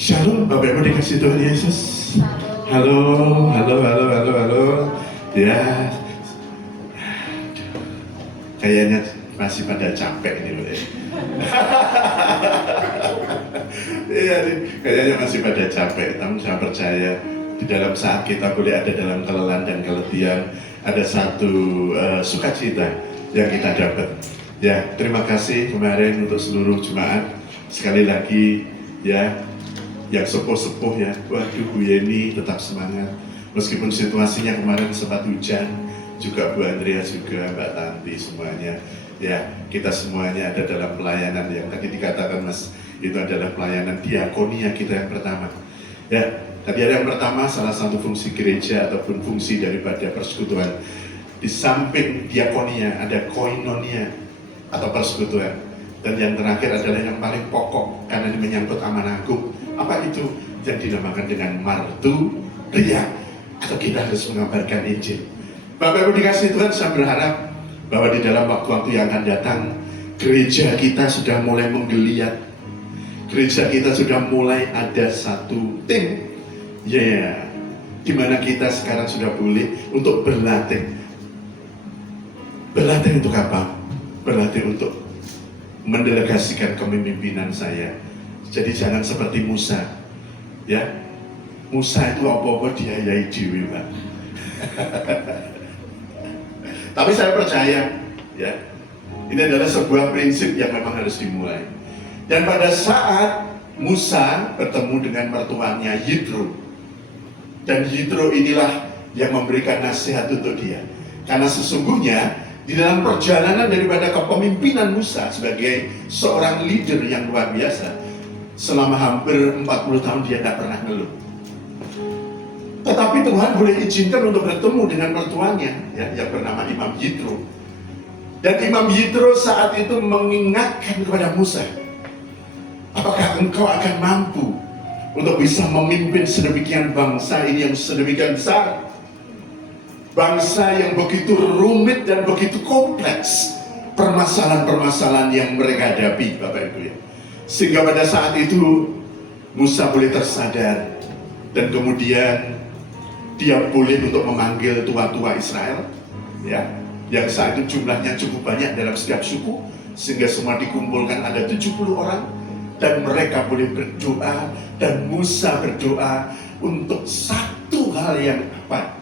Shalom, Bapak Ibu dikasih Tuhan Yesus. Halo, halo, halo, halo, halo. Ya, kayaknya masih pada capek ini loh ya. Iya, kayaknya masih pada capek. Namun saya percaya di dalam saat kita boleh ada dalam kelelahan dan keletihan, ada satu sukacita yang kita dapat. Ya, terima kasih kemarin untuk seluruh jemaat. Sekali lagi, ya, yang sepuh-sepuh ya, waduh Bu Yeni tetap semangat meskipun situasinya kemarin sempat hujan, juga Bu Andrea juga, Mbak Tanti semuanya ya, kita semuanya ada dalam pelayanan yang tadi dikatakan Mas, itu adalah pelayanan diakonia kita yang pertama ya. Tadi ada yang pertama, salah satu fungsi gereja ataupun fungsi daripada persekutuan. Di samping diakonia ada koinonia atau persekutuan, dan yang terakhir adalah yang paling pokok karena ini menyangkut amanah agung. Apa itu? Yang dinamakan dengan marturia, atau kita harus mengabarkan Injil. Bapak Ibu dikasih Tuhan, saya berharap bahwa di dalam waktu-waktu yang akan datang, gereja kita sudah mulai menggeliat. Gereja kita sudah mulai ada satu tim, ya, dimana kita sekarang sudah boleh untuk berlatih. Berlatih untuk apa? Berlatih untuk mendelegasikan kepemimpinan saya. Jadi jangan seperti Musa, ya. Musa itu apa-apa diayai dewi, Pak. Tapi saya percaya, ya, ini adalah sebuah prinsip yang memang harus dimulai. Dan pada saat Musa bertemu dengan mertuanya Yitro, dan Yitro inilah yang memberikan nasihat untuk dia. Karena sesungguhnya di dalam perjalanan daripada kepemimpinan Musa sebagai seorang leader yang luar biasa, selama hampir 40 tahun dia tidak pernah ngeluh. Tetapi Tuhan boleh izinkan untuk bertemu dengan mertuanya, ya, yang bernama Imam Yitro. Dan Imam Yitro saat itu mengingatkan kepada Musa, apakah engkau akan mampu untuk bisa memimpin sedemikian bangsa ini yang sedemikian besar? Bangsa yang begitu rumit dan begitu kompleks permasalahan-permasalahan yang mereka hadapi, Bapak Ibu ya. Sehingga pada saat itu Musa boleh tersadar, dan kemudian dia boleh untuk memanggil tua-tua Israel, ya, yang saat itu jumlahnya cukup banyak dalam setiap suku, sehingga semua dikumpulkan ada 70 orang, dan mereka boleh berdoa, dan Musa berdoa untuk satu hal yang apa?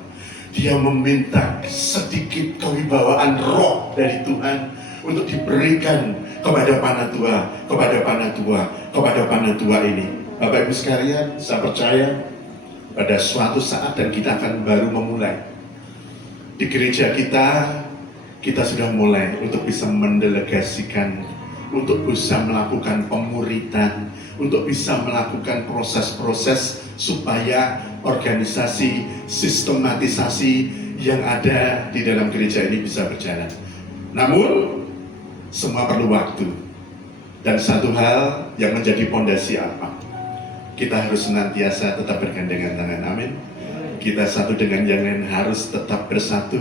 Dia meminta sedikit kewibawaan roh dari Tuhan untuk diberikan kepada panatua, kepada panatua, kepada panatua ini. Bapak Ibu sekalian, saya percaya pada suatu saat, dan kita akan baru memulai di gereja kita sudah mulai untuk bisa mendelegasikan, untuk bisa melakukan pemuritan, untuk bisa melakukan proses-proses supaya organisasi, sistematisasi yang ada di dalam gereja ini bisa berjalan. Namun semua perlu waktu. Dan satu hal yang menjadi pondasi apa? Kita harus senantiasa tetap bergandengan tangan, amin. Kita satu dengan yang lain harus tetap bersatu.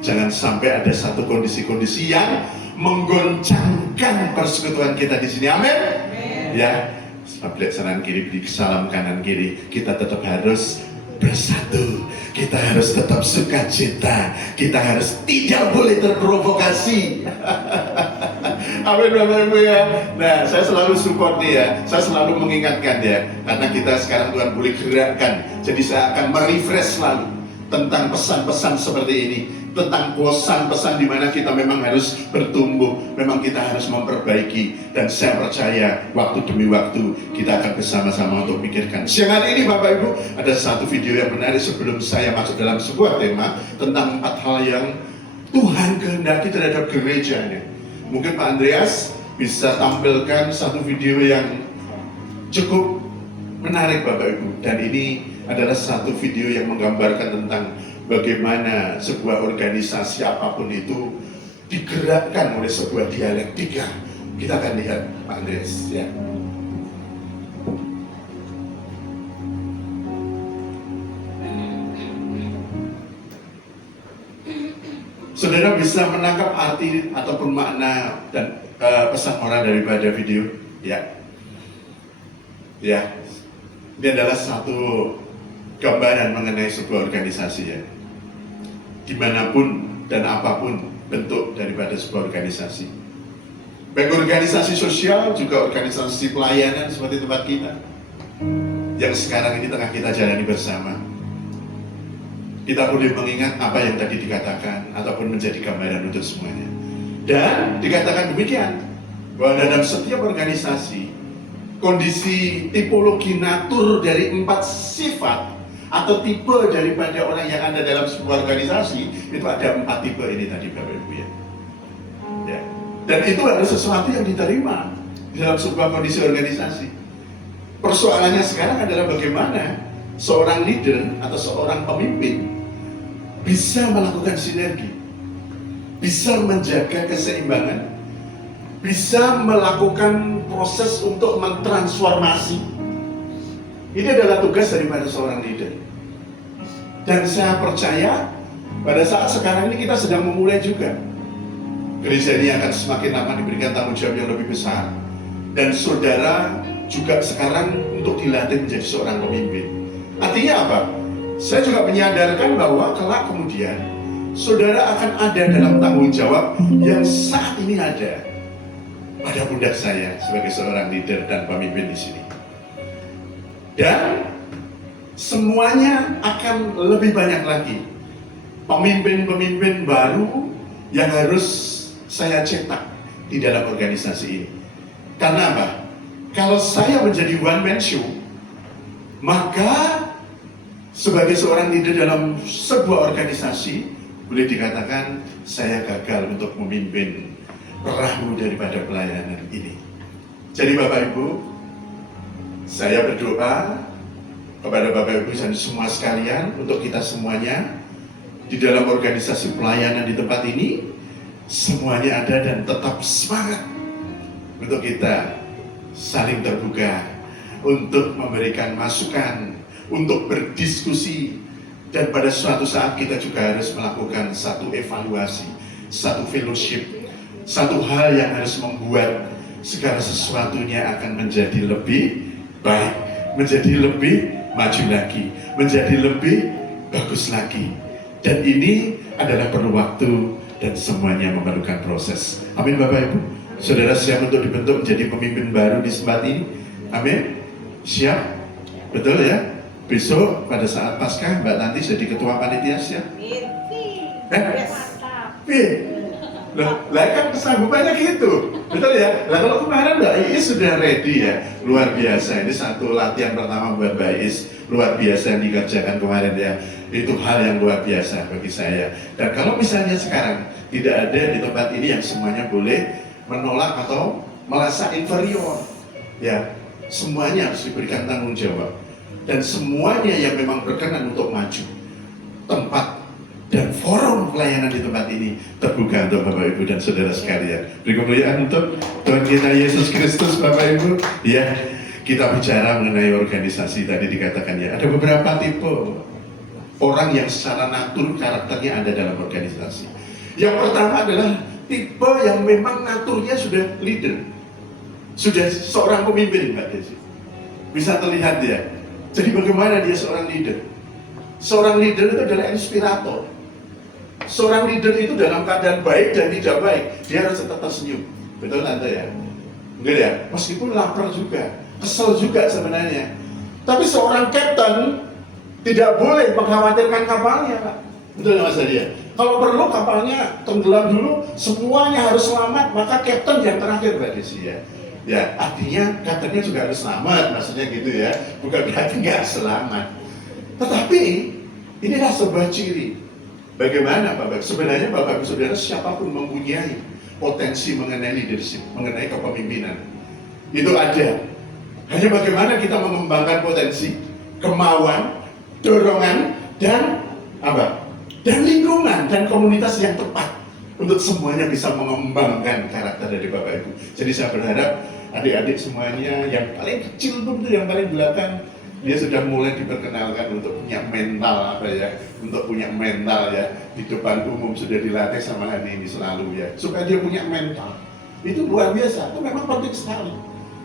Jangan sampai ada satu kondisi-kondisi yang menggoncangkan persekutuan kita di sini, amin. Ya, sebelah kanan kiri, salam kanan kiri, kita tetap harus bersatu. Kita harus tetap sukacita. Kita harus tidak boleh terprovokasi. Amin Bapak Ibu ya. Nah, saya selalu support dia, saya selalu mengingatkan dia, karena kita sekarang Tuhan boleh gerakkan. Jadi saya akan merefresh selalu tentang pesan-pesan seperti ini, tentang pesan-pesan di mana kita memang harus bertumbuh, memang kita harus memperbaiki. Dan saya percaya waktu demi waktu kita akan bersama-sama untuk pikirkan. Siang hari ini Bapak Ibu, ada satu video yang menarik sebelum saya masuk dalam sebuah tema tentang 4 hal yang Tuhan kehendaki terhadap gerejanya. Mungkin Pak Andreas bisa tampilkan satu video yang cukup menarik Bapak Ibu. Dan ini adalah satu video yang menggambarkan tentang bagaimana sebuah organisasi apapun itu digerakkan oleh sebuah dialektika. Kita akan lihat Pak Andreas ya. Saudara bisa menangkap arti ataupun makna dan pesan moral daripada video, ya, ya. Ini adalah satu gambaran mengenai sebuah organisasi ya. Dimanapun dan apapun bentuk daripada sebuah organisasi. Baik organisasi sosial, juga organisasi pelayanan seperti tempat kita. Yang sekarang ini tengah kita jalani bersama. Kita boleh mengingat apa yang tadi dikatakan, ataupun menjadi gambaran untuk semuanya. Dan dikatakan demikian, bahwa dalam setiap organisasi, kondisi tipologi natur dari 4 sifat atau tipe daripada orang yang ada dalam sebuah organisasi, itu ada 4 tipe ini tadi Bapak Ibu ya. Dan itu adalah sesuatu yang diterima dalam sebuah kondisi organisasi. Persoalannya sekarang adalah bagaimana seorang leader atau seorang pemimpin bisa melakukan sinergi, bisa menjaga keseimbangan, bisa melakukan proses untuk mentransformasi. Ini adalah tugas daripada seorang leader. Dan saya percaya pada saat sekarang ini kita sedang memulai juga. Gereja ini akan semakin lama diberikan tanggung jawab yang lebih besar. Dan saudara juga sekarang untuk dilatih menjadi seorang pemimpin. Artinya apa? Saya juga menyadarkan bahwa kelak kemudian saudara akan ada dalam tanggung jawab yang saat ini ada pada pundak saya sebagai seorang leader dan pemimpin di sini. Dan semuanya akan lebih banyak lagi pemimpin-pemimpin baru yang harus saya cetak di dalam organisasi ini. Karena apa? Kalau saya menjadi one man show, maka sebagai seorang leader dalam sebuah organisasi, boleh dikatakan saya gagal untuk memimpin perahu daripada pelayanan ini. Jadi Bapak Ibu, saya berdoa kepada Bapak Ibu dan semua sekalian, untuk kita semuanya di dalam organisasi pelayanan di tempat ini, semuanya ada dan tetap semangat untuk kita saling terbuka, untuk memberikan masukan, untuk berdiskusi, dan pada suatu saat kita juga harus melakukan satu evaluasi, satu fellowship, satu hal yang harus membuat segala sesuatunya akan menjadi lebih baik, menjadi lebih maju lagi, menjadi lebih bagus lagi. Dan ini adalah perlu waktu dan semuanya memerlukan proses. Amin Bapak Ibu. Saudara siap untuk dibentuk menjadi pemimpin baru di tempat ini? Amin. Siap? Betul ya? Besok pada saat Paskah Mbak Tanti jadi ketua panitia siap? Lah kan kesanggupannya gitu, betul ya? Lah kalau kemarin Mbak Iis sudah ready ya, luar biasa. Ini satu latihan pertama buat Mbak Iis, luar biasa yang dikerjakan kemarin ya. Itu hal yang luar biasa bagi saya. Dan kalau misalnya sekarang tidak ada di tempat ini yang semuanya boleh menolak atau merasa inferior, ya semuanya harus diberikan tanggung jawab. Dan semuanya yang memang berkenan untuk maju, tempat dan forum pelayanan di tempat ini terbuka untuk Bapak Ibu dan Saudara sekalian. Beri kemuliaan untuk Tuhan kita Yesus Kristus. Bapak Ibu, ya kita bicara mengenai organisasi tadi dikatakan ya, ada beberapa tipe orang yang secara natur karakternya ada dalam organisasi. Yang pertama adalah tipe yang memang naturnya sudah leader, sudah seorang pemimpin Mbak Desi. Bisa terlihat ya. Jadi bagaimana dia seorang leader? Seorang leader itu adalah inspirator. Seorang leader itu dalam keadaan baik dan tidak baik, dia harus tetap tersenyum. Betul Tante ya? Enggak ya? Meskipun lapar juga, kesel juga sebenarnya. Tapi seorang kapten tidak boleh mengkhawatirkan kapalnya, Pak. Betul Mas Adia? Kalau perlu kapalnya tenggelam dulu, semuanya harus selamat, maka kapten yang terakhir Mbak Desi ya. Ya, artinya kaptennya juga harus selamat, maksudnya gitu ya. Bukan berarti nggak selamat. Tetapi inilah sebuah ciri. Bagaimana Bapak? Sebenarnya Bapak Ibu Saudara siapapun mempunyai potensi mengenai leadership, mengenai kepemimpinan. Itu ada. Hanya bagaimana kita mengembangkan potensi, kemauan, dorongan, dan apa? Dan lingkungan dan komunitas yang tepat untuk semuanya bisa mengembangkan karakter dari Bapak Ibu. Jadi saya berharap adik-adik semuanya yang paling kecil pun itu yang paling belakang, dia sudah mulai diperkenalkan untuk punya mental apa ya, untuk punya mental ya, di depan umum sudah dilatih sama Hani ini selalu ya, supaya dia punya mental. Itu luar biasa, itu memang penting sekali.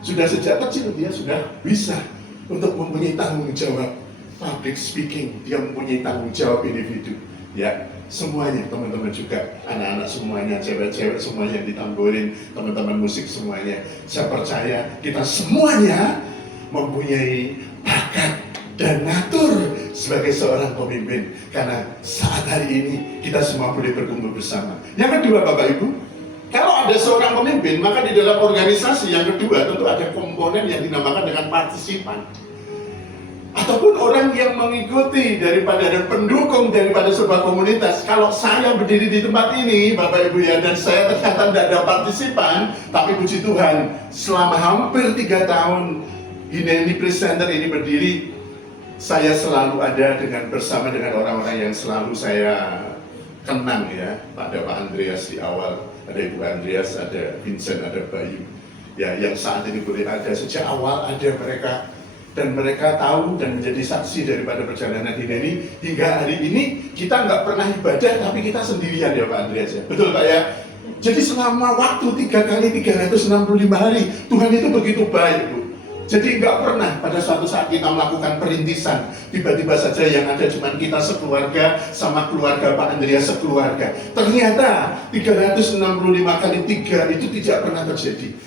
Sudah sejak kecil dia sudah bisa untuk mempunyai tanggung jawab public speaking, dia mempunyai tanggung jawab individu. Ya, semuanya, teman-teman juga, anak-anak semuanya, cewek-cewek semuanya ditamborin, teman-teman musik semuanya. Saya percaya kita semuanya mempunyai bakat dan natur sebagai seorang pemimpin, karena saat hari ini kita semua boleh berkumpul bersama. Yang kedua, Bapak Ibu, kalau ada seorang pemimpin, maka di dalam organisasi yang kedua tentu ada komponen yang dinamakan dengan partisipan, ataupun orang yang mengikuti daripada dan pendukung daripada sebuah komunitas. Kalau saya berdiri di tempat ini, Bapak Ibu ya, dan saya ternyata tidak ada partisipan, tapi puji Tuhan, selama hampir 3 tahun Hineni Presenter ini berdiri, saya selalu ada bersama dengan orang-orang yang selalu saya kenang ya. Ada Pak Andreas di awal, ada Ibu Andreas, ada Vincent, ada Bayu. Ya, yang saat ini boleh ada, sejak awal ada mereka. Dan mereka tahu dan menjadi saksi daripada perjalanan Hineni. Hingga hari ini kita nggak pernah ibadah, tapi kita sendirian ya Pak Andreas ya. Betul Pak ya? Jadi selama waktu 3 kali 365 hari, Tuhan itu begitu baik Bu. Jadi nggak pernah pada suatu saat kita melakukan perintisan, tiba-tiba saja yang ada cuma kita sekeluarga sama keluarga Pak Andreas sekeluarga. Ternyata 365 kali 3 itu tidak pernah terjadi.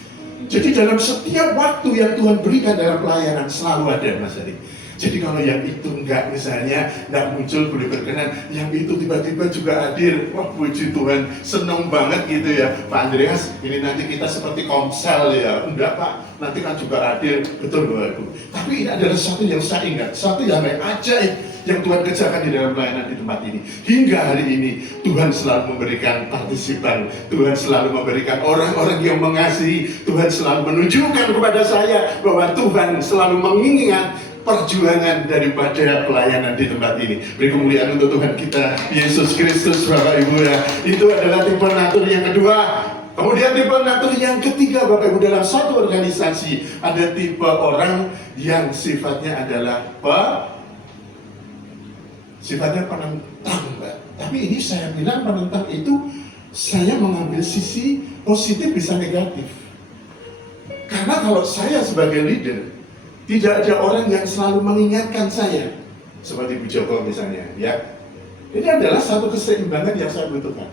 Jadi dalam setiap waktu yang Tuhan berikan dalam pelayanan selalu ada Mas Ari. Jadi kalau yang itu enggak misalnya enggak muncul boleh berkenan, yang itu tiba-tiba juga hadir, wah puji Tuhan, seneng banget gitu ya Pak Andreas. Ini nanti kita seperti komsel ya, enggak Pak, nanti kan juga hadir, betul Bapak Ibu. Tapi ini adalah sesuatu yang saya ingat, sesuatu yang ajaib yang Tuhan kerjakan di dalam pelayanan di tempat ini. Hingga hari ini Tuhan selalu memberikan partisipan, Tuhan selalu memberikan orang-orang yang mengasihi, Tuhan selalu menunjukkan kepada saya bahwa Tuhan selalu mengingat perjuangan daripada pelayanan di tempat ini. Beri kemuliaan untuk Tuhan kita Yesus Kristus Bapak Ibu ya. Itu adalah tipe natur yang kedua. Kemudian tipe natur yang ketiga Bapak Ibu, dalam satu organisasi ada tipe orang yang sifatnya adalah sifatnya penentang Mbak. Tapi ini saya bilang penentang itu saya mengambil sisi positif bisa negatif. Karena kalau saya sebagai leader, tidak ada orang yang selalu mengingatkan saya, seperti Bu Joko misalnya, ya. Ini adalah satu keseimbangan yang saya butuhkan.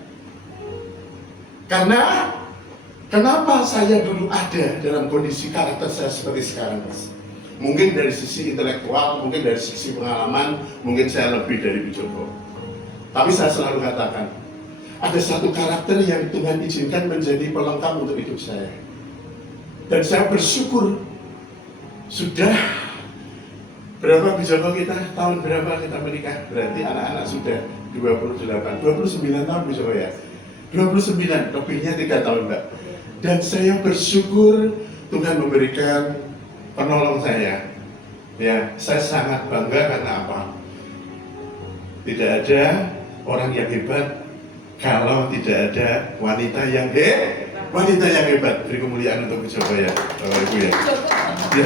Karena kenapa saya dulu ada dalam kondisi karakter saya seperti sekarang, Mas? Mungkin dari sisi intelektual, mungkin dari sisi pengalaman, mungkin saya lebih dari Bu Joko. Tapi saya selalu katakan, ada satu karakter yang Tuhan izinkan menjadi pelengkap untuk hidup saya. Dan saya bersyukur. Sudah berapa Bijoko kita? Tahun berapa kita menikah? Berarti anak-anak sudah 29 tahun Bijoko ya? 29, lebihnya 3 tahun Mbak. Dan saya bersyukur Tuhan memberikan penolong saya. Ya, saya sangat bangga karena apa? Tidak ada orang yang hebat kalau tidak ada wanita yang hebat. Beri kemuliaan untuk Bijoko ya, Bapak Ibu ya. Ya,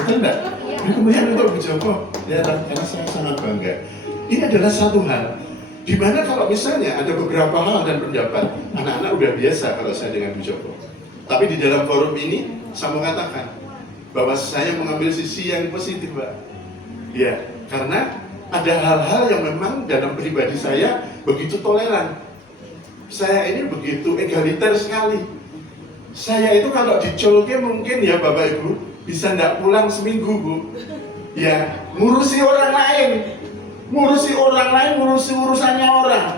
betul enggak? Beri kemuliaan untuk Bijoko. Ya, karena saya sangat bangga. Ini adalah satu hal di mana kalau misalnya ada beberapa hal dan pendapat, anak-anak udah biasa kalau saya dengan Bijoko. Tapi di dalam forum ini saya mengatakan bahwa saya mengambil sisi yang positif, Pak. Ya, karena ada hal-hal yang memang dalam pribadi saya begitu toleran. Saya ini begitu egaliter sekali. Saya itu kalau dicolke mungkin ya Bapak Ibu bisa nggak pulang seminggu Bu. Ya ngurusi orang lain, ngurusi urusannya orang.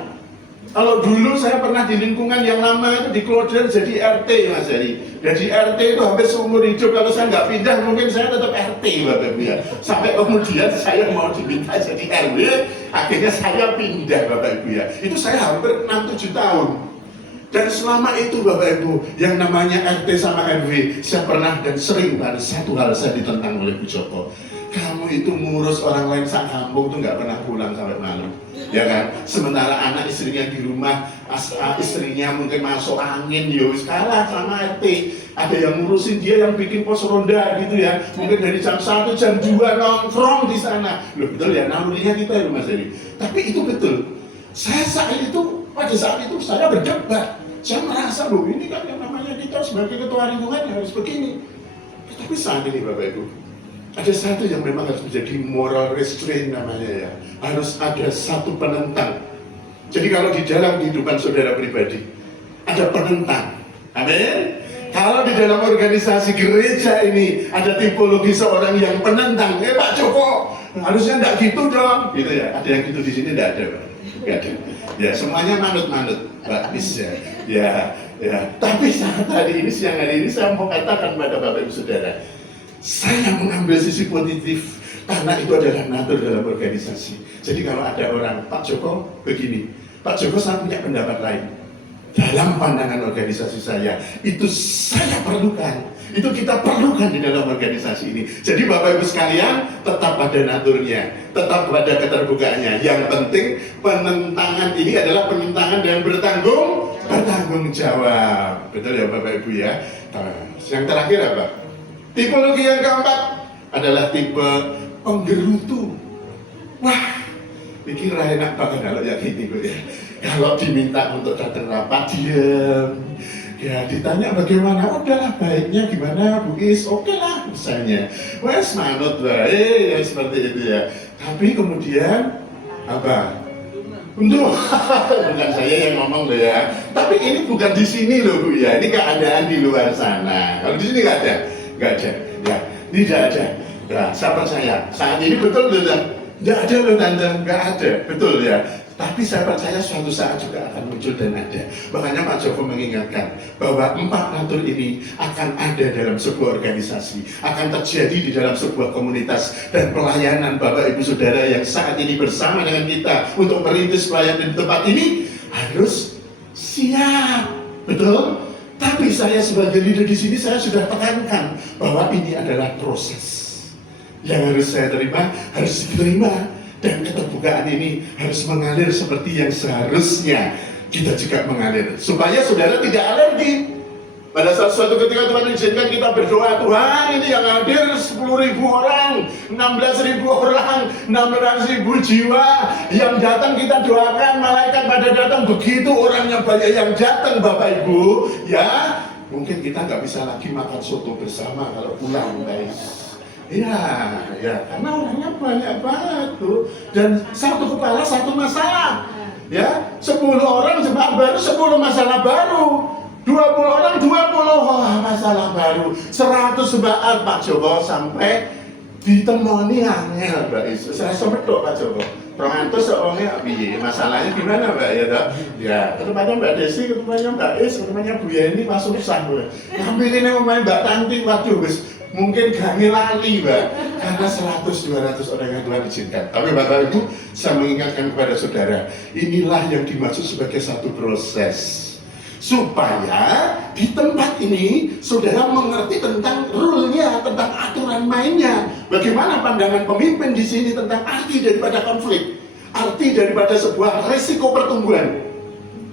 Kalau dulu saya pernah di lingkungan yang lama itu di Kloder jadi RT Mas Heri. Jadi RT itu hampir seumur hidup, kalau saya nggak pindah mungkin saya tetap RT Bapak Ibu ya. Sampai kemudian saya mau diminta jadi RW, akhirnya saya pindah Bapak Ibu ya. Itu saya hampir 6-7 tahun. Dan selama itu Bapak Ibu, yang namanya RT sama RW, saya pernah dan sering ada satu hal saya ditentang oleh Bu Joko. Kamu itu ngurus orang lain sak kampung tuh nggak pernah pulang sampai malam, ya kan? Sementara anak istrinya di rumah, istrinya mungkin masuk angin, ya wis kalah sama RT. Ada yang ngurusin dia, yang bikin pos ronda gitu ya. Mungkin dari jam 1, jam 2 nongkrong di sana. Loh betul ya, nalurinya kita ya Mas Heri. Tapi itu betul. Saya pada saat itu saya berdebat. Saya merasa loh ini kan yang namanya kita sebagai ketua lingkungan harus begini. Tapi saat ini Bapak Ibu, Ada satu yang memang harus menjadi moral restraint namanya ya. Harus ada satu penentang. Jadi kalau di dalam kehidupan saudara pribadi ada penentang, amin. Kalau di dalam organisasi gereja ini ada tipologi seorang yang penentang, Pak Joko harusnya enggak gitu dong, gitu ya. Ada yang gitu di sini enggak ada, Pak. Enggak ada. Ya semuanya manut-manut, Pak Bis ya. Ya. Tapi saat siang hari ini saya mau katakan pada Bapak Ibu Saudara, saya mengambil sisi positif karena itu adalah natur dalam organisasi. Jadi kalau ada orang, Pak Joko begini, Pak Joko saya punya pendapat lain. Dalam pandangan organisasi saya, itu saya perlukan. Itu kita perlukan di dalam organisasi ini. Jadi Bapak Ibu sekalian, tetap pada naturnya, tetap pada keterbukaannya. Yang penting penentangan ini adalah penentangan yang bertanggung jawab. Betul ya Bapak Ibu ya. Yang terakhir apa? Tipologi yang keempat adalah tipe penggerutu. Wah, pikir enak banget kalau yang gitu ya. Kalau diminta untuk datang rapat diam, ya ditanya bagaimana, udahlah baiknya gimana Bu Is, oke lah misalnya, wes manut baik, ya seperti itu ya. Tapi kemudian apa? Untuk bukan saya yang ngomong loh ya. Tapi ini bukan di sini loh Bu ya. Ini keadaan di luar sana. Kalau di sini nggak ada, ya tidak ada. Nah, saya percaya saat ini betul loh, nggak ada loh tante, nggak ada, betul ya. Tapi saya percaya suatu saat juga akan muncul dan ada. Makanya Pak Joko mengingatkan bahwa 4 natur ini akan ada dalam sebuah organisasi, akan terjadi di dalam sebuah komunitas, dan pelayanan Bapak Ibu Saudara yang saat ini bersama dengan kita untuk merintis pelayanan di tempat ini harus siap, betul? Tapi saya sebagai leader di sini saya sudah tekankan bahwa ini adalah proses yang harus saya terima, harus diterima. Dan keterbukaan ini harus mengalir seperti yang seharusnya kita juga mengalir, supaya saudara tidak alergi. Pada saat suatu ketika Tuhan izinkan kita berdoa, Tuhan ini yang hadir 10.000 orang, 16.000 orang, 16.000 jiwa yang datang, kita doakan, malaikat pada datang, begitu orangnya banyak yang datang Bapak Ibu ya, mungkin kita nggak bisa lagi makan soto bersama kalau pulang guys. Ya, karena orangnya banyak banget tuh, dan satu kepala satu masalah. Ya, 10 orang jemaat baru 10 masalah baru, 20 orang 20 masalah baru, 100 jemaat Pak Joko sampai ditemoni angel Mbak Is. Saya semedok Pak Joko. 200 seorangnya piye? Masalahnya gimana Mbak ya toh? Ya, ketemuannya Mbak Desi, ketemuannya Mbak Is, ketemuannya Bu Yeni masuk susah gue. Ngambilin omahe Mbak Tanti, waduh wis mungkin gak ngelali Mbak, karena 100-200 orang yang Tuhan izinkan. Tapi Bapak Ibu, saya mengingatkan kepada saudara, inilah yang dimaksud sebagai satu proses, supaya di tempat ini saudara mengerti tentang rule-nya, tentang aturan mainnya. Bagaimana pandangan pemimpin di sini tentang arti daripada konflik, arti daripada sebuah resiko pertumbuhan.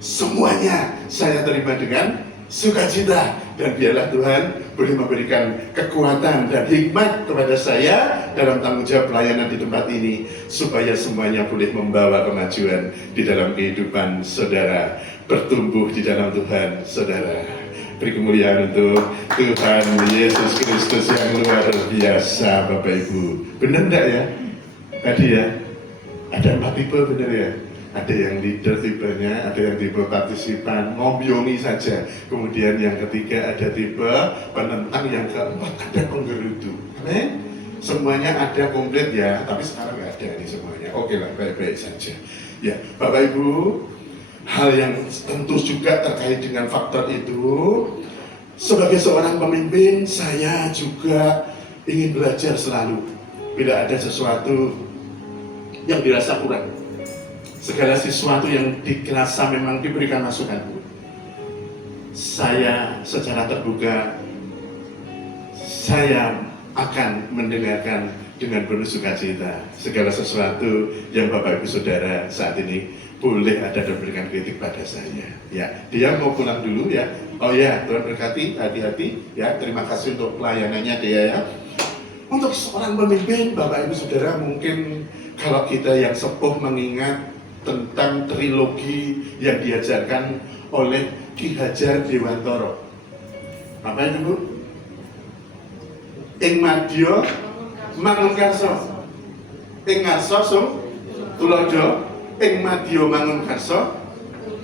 Semuanya saya terima dengan sukacita, dan biarlah Tuhan boleh memberikan kekuatan dan hikmat kepada saya dalam tanggung jawab pelayanan di tempat ini, supaya semuanya boleh membawa kemajuan di dalam kehidupan saudara, bertumbuh di dalam Tuhan saudara. Beri kemuliaan untuk Tuhan Yesus Kristus yang luar biasa Bapak Ibu. Benar enggak ya? Tadi ya, ada 4 tipe benar ya? Ada yang leader tipenya, ada yang tipe partisipan, ngomyongi saja. Kemudian yang ketiga ada tipe penentang, yang keempat ada penggerutu. Amin. Semuanya ada komplit ya, tapi sekarang nggak ada ini semuanya. Oke lah, baik-baik saja. Ya, Bapak Ibu, hal yang tentu juga terkait dengan faktor itu, sebagai seorang pemimpin, saya juga ingin belajar selalu. Bila ada sesuatu yang dirasa kurang, segala sesuatu yang dirasa memang diberikan masukan, saya secara terbuka, saya akan mendengarkan dengan penuh sukacita segala sesuatu yang Bapak Ibu Saudara saat ini boleh ada dan berikan kritik pada saya. Ya, dia mau pulang dulu ya. Oh ya, Tuhan berkati, hati-hati ya. Terima kasih untuk pelayanannya dia ya. Untuk seorang pemimpin, Bapak Ibu Saudara, mungkin kalau kita yang sepuh mengingat tentang trilogi yang diajarkan oleh Ki Hajar Dewantara. Apa itu Bu? Ing Madya mangun karso. Ing ngarsa sum tulodo, ing madya mangun karso,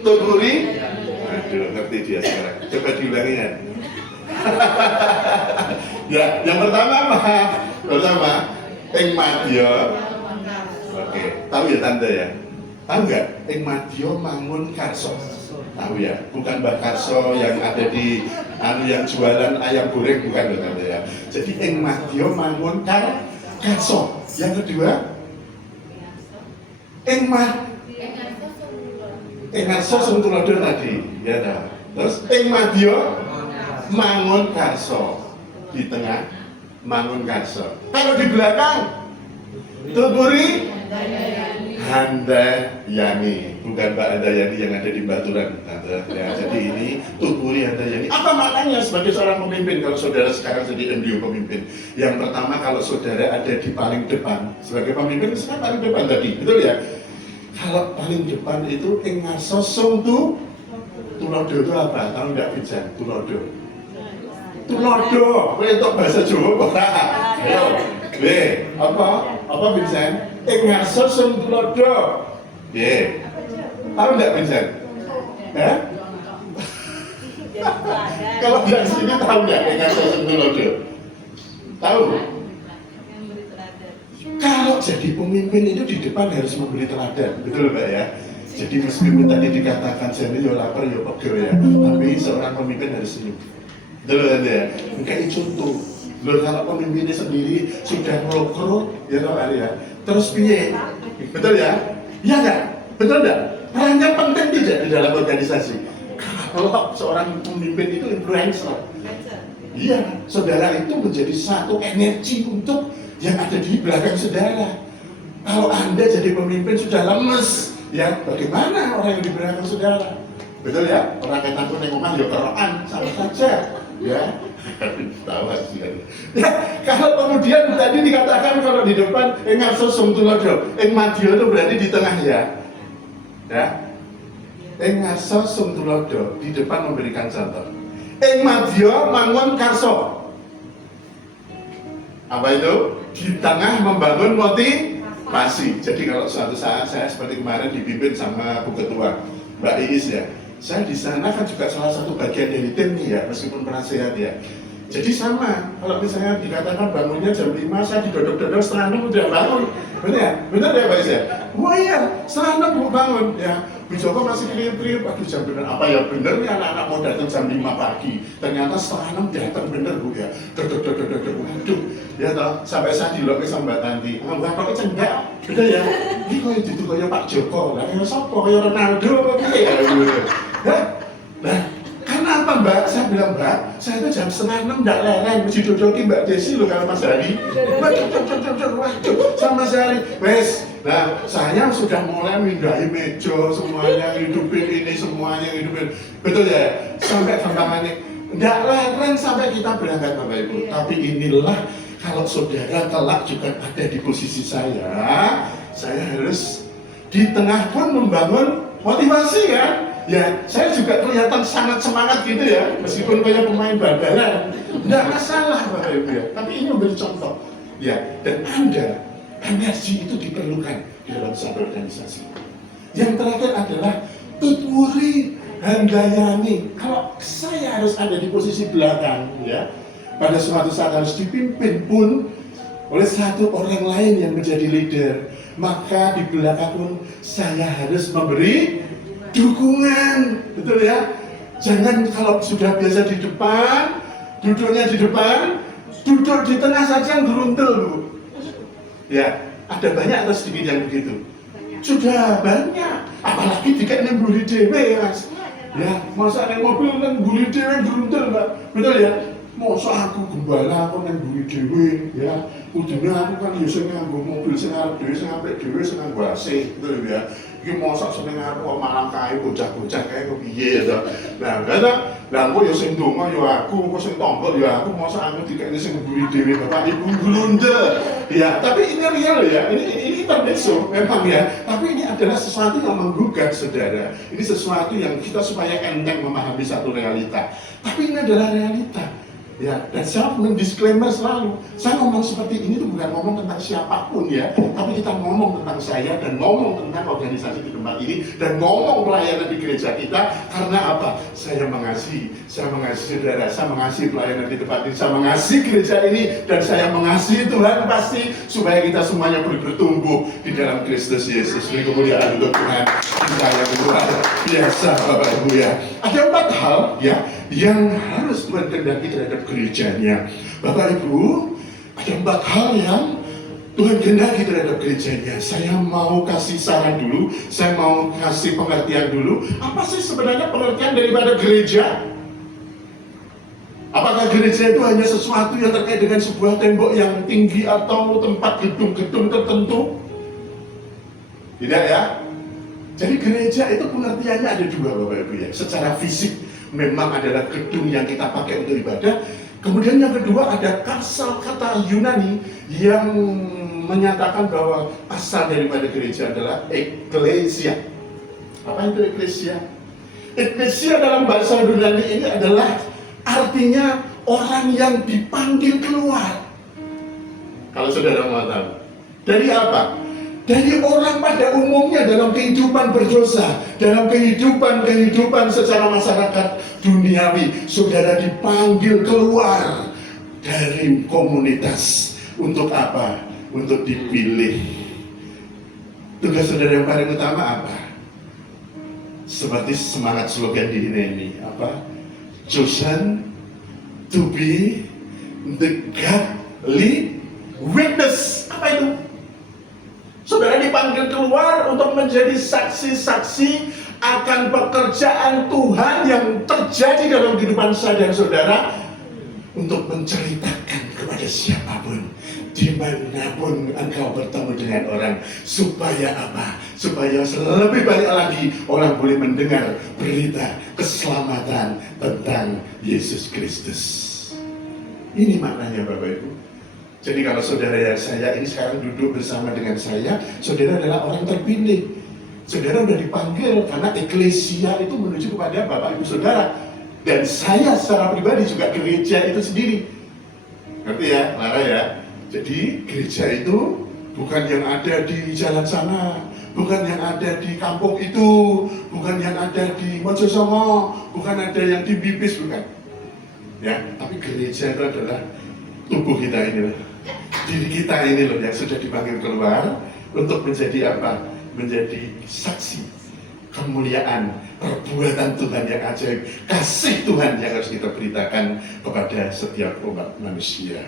tuturi. Aduh, ngerti dia sekarang. Coba diulangi ya. Ya, yang pertama apa? Pertama, ing madya. Oke, tahu ya tante ya? Tahu nggak? Ing madya mangun karso. Tahu ya? Bukan Mbak Karso yang ada di yang jualan ayam goreng, bukan loh tante ya. Jadi ing madya mangun karso. Yang kedua, ing ngarsa sing tulodo tadi, ya dah. Terus ing madya mangun karso. Di tengah mangun karso. Kalau di belakang tuturi Handayani, bukan Mbak Handayani yang ada di Baturan. Ya, jadi ini tuturi Handayani. Apa maknanya sebagai seorang pemimpin kalau saudara sekarang jadi embrio pemimpin? Yang pertama, kalau saudara ada di paling depan sebagai pemimpin, sekarang paling depan tadi, betul ya? Kalau paling depan itu ing ngarsa sum tulodo itu apa? Tahu nggak Vincent? Tulodo, itu bahasa Jawa ora? Ayo, apa Vincent? Ing ngarsa sum tulodo. Tahu nggak Vincent? Kalau di sini tahu nggak ing ngarsa sum tulodo? Tahu? Kalau jadi pemimpin itu di depan harus memberi teladan, betul Mbak ya? Jadi meskipun tadi dikatakan saya yo lapar yo pegel ya, tapi seorang pemimpin harus senyum. Betul kan ya? Kayak contoh. Loh, kalau pemimpinnya sendiri sudah melokro, ya toh ya. Terus piye? Betul ya? Iya enggak? Betul enggak? Perannya penting tidak di dalam organisasi. Kalau seorang pemimpin itu influencer. Iya, saudara itu menjadi satu energi untuk yang ada di belakang saudara. Kalau Anda jadi pemimpin sudah lemes, ya bagaimana orang yang di belakang saudara? Betul ya? Orang yang takut nengok ya keroan, sama saja. Ya, tahu hasilnya. Ya, kalau kemudian tadi dikatakan kalau di depan ngarsa sum tulodo, ing madya itu berarti di tengah ya. Ya. Ing ngarsa sum tulodo, di depan memberikan contoh. Ing madya mangun karso. Apa itu? Di tengah membangun motivasi. Jadi kalau suatu saat saya seperti kemarin dipimpin sama Bu Ketua Mbak Iis ya, saya di sana kan juga salah satu bagian dari tim nih ya, meskipun penasehat ya. Jadi sama, kalau misalnya dikatakan bangunnya jam 5, saya didodok-dodok setengah 6 udah bangun. Benar ya Pak Is ya? Wah iya, setengah 6 bangun ya. Bu Joko masih kriuk-kriuk, aduh jam bener, apa ya bener nih anak-anak mau datang jam 5 pagi. Ternyata setengah 6 datang bener Bu ya. Dodok-dodok, waduh. Ya toh, sampai saya dilokis sama Mbak Tanti. Mbak kok cendak, bener ya? Ini kaya gitu kaya Pak Joko, lah kaya siapa, kaya Ronaldo, ya. Nah, karena apa Mbak? Saya bilang Mbak, saya itu jam setengah 6 nggak leren, mesti dodoki Mbak Desi loh kalau Mas Hari. Waduh, sama Mas Hari. Wes, nah saya sudah mulai mindahi meja semuanya, hidupin ini semuanya, hidupin. Betul ya? Sampai gampangannya nggak leren sampai kita berangkat Bapak Ibu. Tapi inilah kalau saudara kelak juga ada di posisi saya harus di tengah pun membangun motivasi kan? Ya, saya juga kelihatan sangat semangat gitu ya, meskipun kayak pemain bandaran, nggak masalah Bapak Ibu ya. Tapi ini memberi contoh, ya. Dan Anda, energi itu diperlukan di dalam satu organisasi. Yang terakhir adalah tuturi Handayani. Kalau saya harus ada di posisi belakang, ya, pada suatu saat harus dipimpin pun oleh satu orang lain yang menjadi leader, maka di belakang pun saya harus memberi dukungan, betul ya? Jangan kalau sudah biasa di depan, duduknya di depan, duduk di tengah saja geruntel Bu. Ya, ada banyak atau sedikit yang begitu? Sudah banyak, apalagi jika ini buli dewe Mas. Ya, masa ada mobil kan buli dewe geruntel Mbak, betul ya? Masa aku gembala, aku yang buli dewe, ya? Kudunya aku kan ya sing nganggo mobil sing arep dhewe, sing apik dhewe, sing nganggo AC, betul ya? Iki mosok seneng aku malang kae bocah-bocah kae kok piye ya. Nah, kata, lah aku ya sing donga ya aku, kok sing tombol ya aku, mosok aku dikene sing mburi dhewe Bapak Ibu glundel. Ya, tapi ini real ya. Ini terbeso memang ya. Tapi ini adalah sesuatu yang menggugah Saudara. Ini sesuatu yang kita supaya enteng memahami satu realita. Tapi ini adalah realita. Ya, dan saya mendisklaimer selalu, saya ngomong seperti ini tuh bukan ngomong tentang siapapun ya, tapi kita ngomong tentang saya dan ngomong tentang organisasi di tempat ini dan ngomong pelayanan di gereja kita. Karena apa? Saya mengasihi saudara, saya mengasihi pelayanan di tempat ini, saya mengasihi gereja ini, dan saya mengasihi Tuhan pasti supaya kita semuanya boleh bertumbuh di dalam Kristus Yesus. Ini kemuliaan untuk Tuhan kita yang luar biasa, Bapak Ibu ya. Ada 4 hal ya yang harus Tuhan kehendaki terhadap gerejanya. Bapak Ibu, ada 4 hal yang Tuhan kehendaki terhadap gerejanya. Saya mau kasih saran dulu, saya mau kasih pengertian dulu. Apa sih sebenarnya pengertian daripada gereja? Apakah gereja itu hanya sesuatu yang terkait dengan sebuah tembok yang tinggi atau tempat gedung-gedung tertentu? Tidak ya. Jadi gereja itu pengertiannya ada 2, Bapak Ibu ya. Secara fisik memang adalah gedung yang kita pakai untuk ibadah. Kemudian yang kedua ada asal kata Yunani yang menyatakan bahwa asal daripada gereja adalah eklesia. Apa itu eklesia? Eklesia dalam bahasa Yunani ini adalah artinya orang yang dipanggil keluar. Kalau saudara mau tahu. Dari apa? Dari orang pada umumnya dalam kehidupan berdosa, dalam kehidupan secara masyarakat duniawi, saudara dipanggil keluar dari komunitas. Untuk apa? Untuk dipilih. Tugas saudara yang paling utama apa? Seperti semangat slogan di ini, apa? Chosen to be the godly witness. Apa itu? Saudara dipanggil keluar untuk menjadi saksi-saksi akan pekerjaan Tuhan yang terjadi dalam kehidupan saya dan saudara, untuk menceritakan kepada siapapun, dimanapun engkau bertemu dengan orang, supaya apa? Supaya lebih banyak lagi orang boleh mendengar berita keselamatan tentang Yesus Kristus. Ini maknanya Bapak Ibu. Jadi kalau saudara yang saya ini sekarang duduk bersama dengan saya, saudara adalah orang terpilih. Saudara sudah dipanggil karena eklesia itu menuju kepada Bapak Ibu Saudara. Dan saya secara pribadi juga gereja itu sendiri. Ngerti ya, Lara ya? Jadi gereja itu bukan yang ada di jalan sana, bukan yang ada di kampung itu, bukan yang ada di Mojosongo, bukan ada yang di Bibis, bukan. Ya, tapi gereja itu adalah tubuh kita ini loh. Diri kita ini loh yang sudah dipanggil keluar untuk menjadi apa? Menjadi saksi kemuliaan perbuatan Tuhan yang ajaib, kasih Tuhan yang harus kita beritakan kepada setiap umat manusia.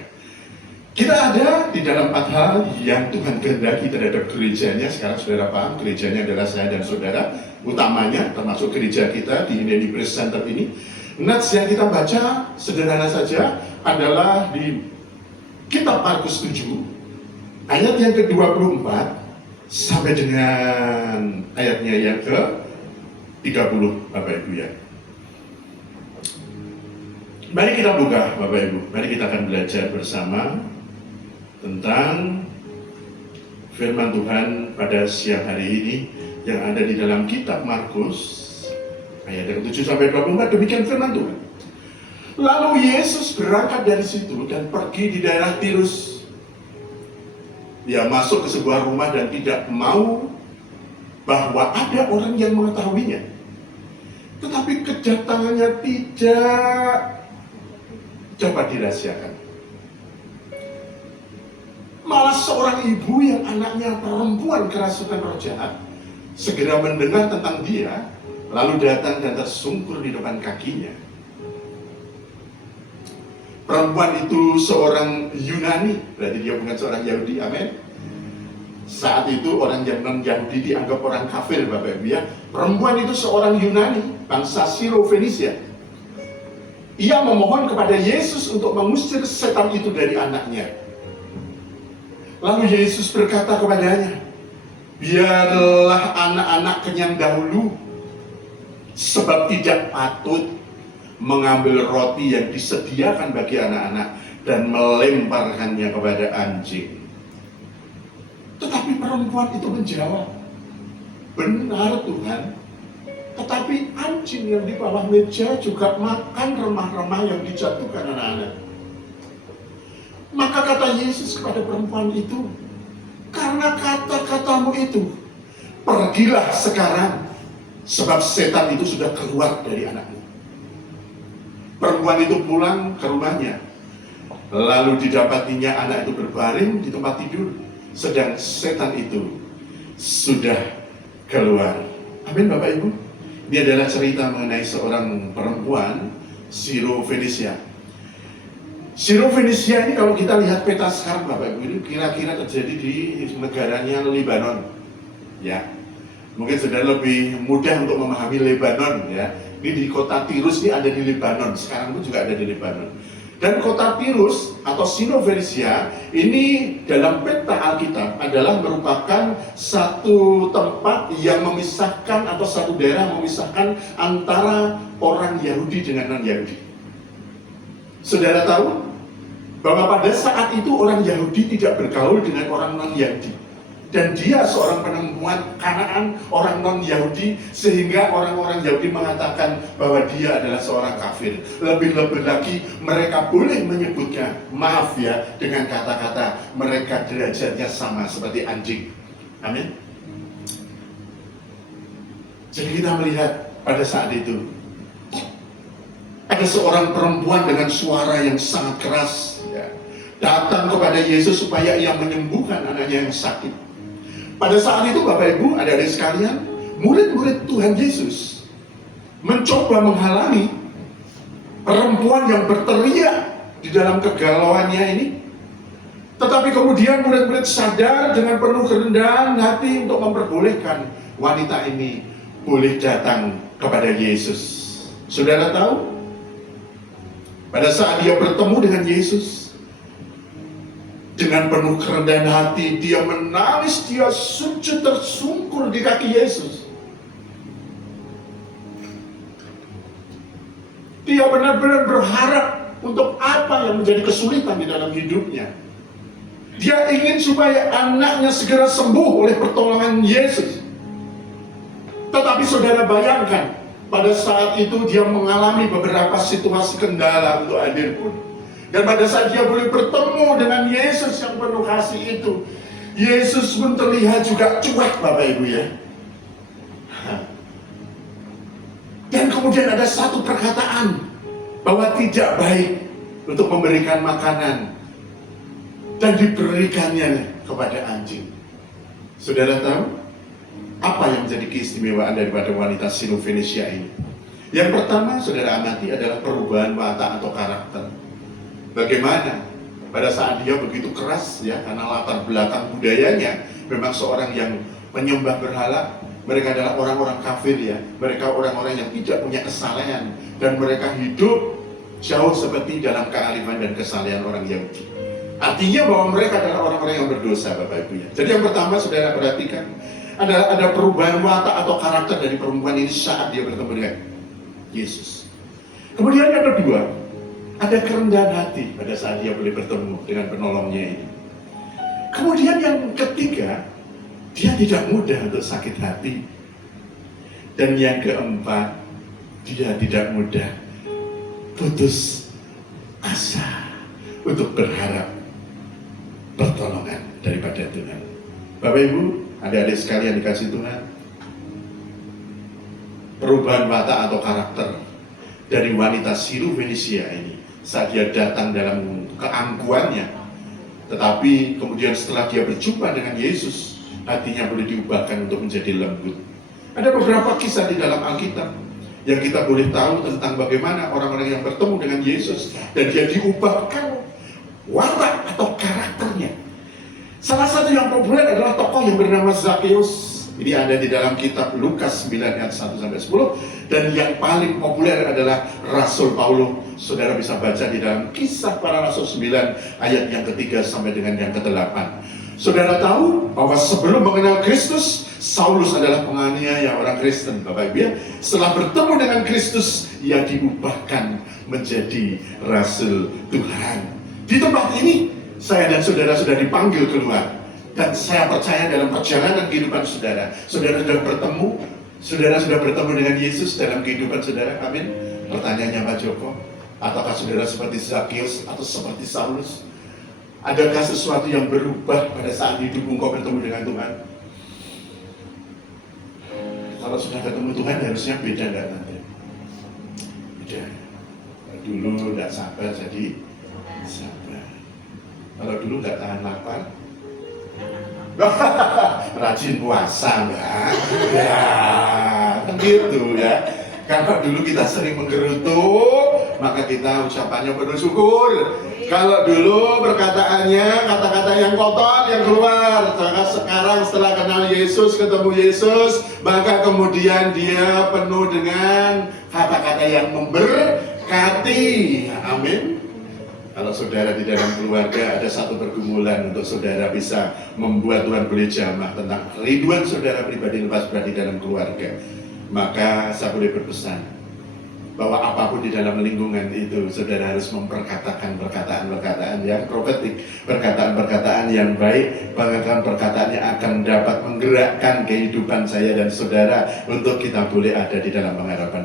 Kita ada di dalam 4 hal yang Tuhan kehendaki terhadap gerejanya. Sekarang saudara paham, gerejanya adalah saya dan saudara, utamanya termasuk gereja kita di Ineni Praise Center ini. Nats yang kita baca sederhana saja adalah di Kitab Markus 7 ayat yang ke-24 sampai dengan ayatnya yang ke-30, Bapak Ibu ya. Mari kita buka, Bapak Ibu. Mari kita akan belajar bersama tentang firman Tuhan pada siang hari ini yang ada di dalam Kitab Markus ayat yang 7 sampai 24. Demikian firman Tuhan. Lalu Yesus berangkat dari situ dan pergi di daerah Tirus. Dia masuk ke sebuah rumah dan tidak mau bahwa ada orang yang mengetahuinya. Tetapi kedatangannya tidak dapat dirahasiakan. Malah seorang ibu yang anaknya perempuan kerasukan roh jahat segera mendengar tentang dia, lalu datang dan tersungkur di depan kakinya. Perempuan itu seorang Yunani, berarti dia bukan seorang Yahudi, amin. Saat itu orang yang non-Yahudi dianggap orang kafir, Bapak Ibu ya. Perempuan itu seorang Yunani, bangsa Siro-Fenisia. Ia memohon kepada Yesus untuk mengusir setan itu dari anaknya. Lalu Yesus berkata kepadanya, biarlah anak-anak kenyang dahulu, sebab tidak patut mengambil roti yang disediakan bagi anak-anak dan melemparkannya kepada anjing. Tetapi perempuan itu menjawab, benar Tuhan, Tetapi anjing yang di bawah meja juga makan remah-remah yang dijatuhkan anak-anak. Maka kata Yesus kepada perempuan itu, karena kata-katamu itu, pergilah sekarang, sebab setan itu sudah keluar dari anakmu. Perempuan itu pulang ke rumahnya, lalu didapatinya anak itu berbaring di tempat tidur, sedang setan itu sudah keluar. Amin Bapak Ibu. Ini adalah cerita mengenai seorang perempuan Sirofenisia. Sirofenisia ini kalau kita lihat peta sekarang Bapak Ibu, ini kira-kira terjadi di negaranya Lebanon. Ya, mungkin sudah lebih mudah untuk memahami Lebanon ya. Ini di kota Tirus, ini ada di Lebanon. Sekarang pun juga ada di Lebanon. Dan kota Tirus atau Sirofenisia ini dalam peta Alkitab adalah merupakan satu tempat yang memisahkan atau satu daerah memisahkan antara orang Yahudi dengan non-Yahudi. Saudara tahu bahwa pada saat itu orang Yahudi tidak bergaul dengan orang non-Yahudi. Dan dia seorang penemuan Kanaan, orang non-Yahudi, sehingga orang-orang Yahudi mengatakan bahwa dia adalah seorang kafir. Lebih-lebih lagi, mereka boleh menyebutnya, maaf ya, dengan kata-kata mereka derajatnya sama seperti anjing. Amin. Jadi kita melihat pada saat itu, ada seorang perempuan dengan suara yang sangat keras, ya, datang kepada Yesus supaya ia menyembuhkan anaknya yang sakit. Pada saat itu Bapak Ibu, adik-adik sekalian, murid-murid Tuhan Yesus mencoba menghalangi perempuan yang berteriak di dalam kegalauannya ini. Tetapi kemudian murid-murid sadar dengan penuh kerendahan hati untuk memperbolehkan wanita ini boleh datang kepada Yesus. Saudara tahu, pada saat dia bertemu dengan Yesus, dengan penuh kerendahan hati, dia menangis, dia sujud tersungkur di kaki Yesus. Dia benar-benar berharap untuk apa yang menjadi kesulitan di dalam hidupnya. Dia ingin supaya anaknya segera sembuh oleh pertolongan Yesus. Tetapi saudara bayangkan, pada saat itu dia mengalami beberapa situasi kendala untuk hadir pun. Dan pada saat dia boleh bertemu dengan Yesus yang penuh kasih itu, Yesus pun terlihat juga cuek Bapak Ibu ya. Dan kemudian ada satu perkataan bahwa tidak baik untuk memberikan makanan dan diberikannya kepada anjing. Saudara tahu apa yang menjadi keistimewaan daripada wanita Sirofenisia ini? Yang pertama saudara amati adalah perubahan watak atau karakter. Bagaimana pada saat dia begitu keras ya, karena latar belakang budayanya memang seorang yang menyembah berhala. Mereka adalah orang-orang kafir ya, mereka orang-orang yang tidak punya kesalehan, dan mereka hidup jauh seperti dalam kearifan dan kesalehan orang Yahudi. Artinya bahwa mereka adalah orang-orang yang berdosa Bapak Ibu ya. Jadi yang pertama saudara perhatikan adalah ada perubahan watak atau karakter dari perempuan ini saat dia bertemu dengan Yesus. Kemudian yang kedua, ada kerendahan hati pada saat dia boleh bertemu dengan penolongnya ini. Kemudian yang ketiga, dia tidak mudah untuk sakit hati. Dan yang keempat, dia tidak mudah putus asa untuk berharap pertolongan daripada Tuhan. Bapak Ibu, adik-adik sekalian dikasih Tuhan, perubahan watak atau karakter dari wanita Sirofenisia ini saat dia datang dalam keangkuhannya, tetapi kemudian setelah dia berjumpa dengan Yesus, hatinya boleh diubahkan untuk menjadi lembut. Ada beberapa kisah di dalam Alkitab yang kita boleh tahu tentang bagaimana orang-orang yang bertemu dengan Yesus dan dia diubahkan watak atau karakternya. Salah satu yang populer adalah tokoh yang bernama Zakheus. Ini ada di dalam kitab Lukas 9 ayat 1-10. Dan yang paling populer adalah Rasul Paulus. Saudara bisa baca di dalam Kisah Para Rasul 9 ayat yang ketiga sampai dengan yang ke-8. Saudara tahu bahwa sebelum mengenal Kristus, Saulus adalah penganiaya orang Kristen Bapak Ibu ya. Setelah bertemu dengan Kristus, ia diubahkan menjadi Rasul Tuhan. Di tempat ini saya dan saudara sudah dipanggil keluar. Dan saya percaya dalam perjalanan kehidupan saudara, saudara sudah bertemu Saudara sudah bertemu dengan Yesus dalam kehidupan saudara? Amin. Pertanyaannya Pak Joko, ataukah saudara seperti Zakheus atau seperti Saulus? Adakah sesuatu yang berubah pada saat hidup engkau bertemu dengan Tuhan? Kalau sudah ketemu Tuhan harusnya beda nggak nanti? Beda. Dulu nggak sabar jadi sabar. Kalau dulu nggak tahan lapar, rajin puasa mbak. Ya, kan gitu ya. Kalau dulu kita sering menggerutu, maka kita ucapannya penuh syukur. Kalau dulu perkataannya kata-kata yang kotor yang keluar. Maka sekarang setelah kenal Yesus, ketemu Yesus, maka kemudian dia penuh dengan kata-kata yang memberkati. Amin. Kalau saudara di dalam keluarga ada satu pergumulan untuk saudara bisa membuat Tuhan boleh jamah tentang rinduan saudara pribadi lepas berat di dalam keluarga, maka saya boleh berpesan bahwa apapun di dalam lingkungan itu saudara harus memperkatakan perkataan-perkataan yang profetik, perkataan-perkataan yang baik, perkataan-perkataan yang akan dapat menggerakkan kehidupan saya dan saudara untuk kita boleh ada di dalam pengharapan